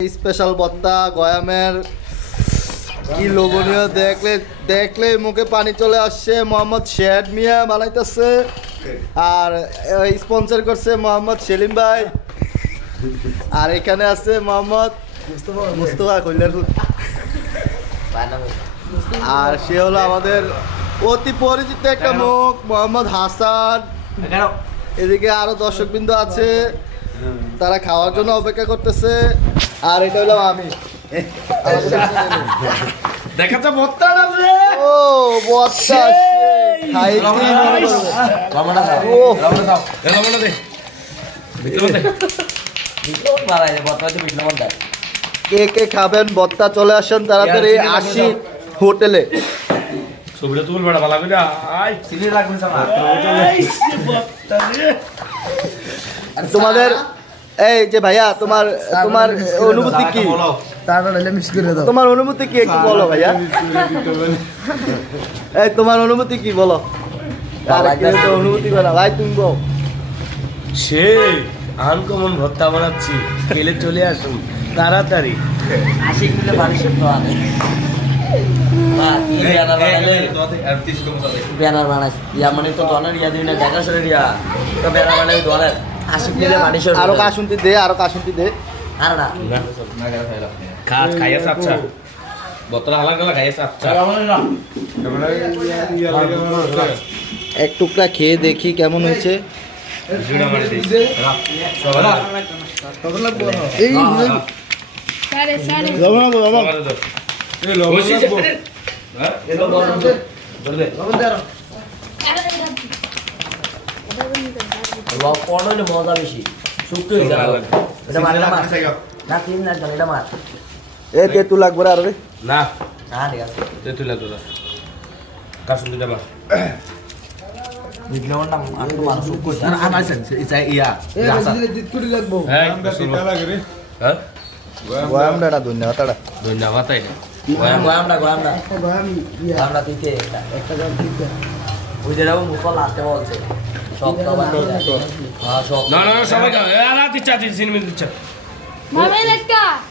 Special ভর্তা গয়ামের কি লোভনীয় দেখলে মুখে পানি চলে আসছে। মোহাম্মদ শেড মিয়া বানাইতেছে আর স্পন্সর করছে মোহাম্মদ সেলিম ভাই। আর এখানে আছে মোহাম্মদ মুস্তফা কল্যাণ আর সে হলো আমাদের অতি পরিচিত একটা মুখ মোহাম্মদ হাসান। এদিকে আরো দর্শকবৃন্দ আছে, তারা খাওয়ার জন্য অপেক্ষা করতেছে। আর এটা হলো আমি। দেখাচ্ছে ভর্তা রে। ও ভর্তা খাইতে মনে করবে। রমনা দাও, ও রমনা দে ভিতরে দে। ভিতরে মারাই দে ভর্তা তো ভিতরে মন দাও। কে কে খাবেন ভর্তা চলে আসেন তাড়াতাড়ি 80 হোটেলে। ছবিটা তুল বড় ভালো করে আই চিনি রাখুন সামা। ভর্তা রে। তোমাদের এই যে ভাইয়া তোমার অনুভূতি কি? তোমার অনুভূতি কি একটু বলো ভাইয়া। এই তোমার অনুভূতি কি বলো? আর কেউ তো অনুভূতি বলো ভাই, তুমি বলো। সে আনকমন ভর্তা বানাচ্ছি, খেলে চলে আসুন তাড়াতাড়ি। আশিক মিলে বাড়ি সব তো আনে। মা কি ব্যানার বানালে? ব্যানার বানাস ইয়া মানে তো দনের ইয়া দিন না দেখা সরে দিয়া তো ব্যানার বানাই দনের আশিক মিলে বাড়ি সব আরো কাশুনতি দে, আরো কাশুনতি দে। আর না খাস খাইয়াছ আচ্ছা বোতল আলাদা আলাদা খাইয়াছ আচ্ছা এক টুকরা খেয়ে দেখি কেমন হয়েছে। জুড়া মারি দিস এই লব কোন হইলে মজা বেশি শুক্তো হই গেল এটা মার না তিন না জানি এটা মার এ তেতু লাগবে আর রে না না ঠিক আছে তুই লাগতো না কাশুন দিতে মা ভিডিও নাম আর তো মানুষ শুক্তো আর আমার ইচ্ছা ইয়া হ্যাঁ হ্যাঁ গয়ামটা না দুনিয়া তাড়া ধন্যবাদ তাই গোয়ামটা দিতে একটা গান দিতে ওই যে রাও মুসল আতে বলছে সব তো বানাই হ্যাঁ সব না না সবাই না দিচ্ছা সিনেমা দিচ্ছা Mami, let's go.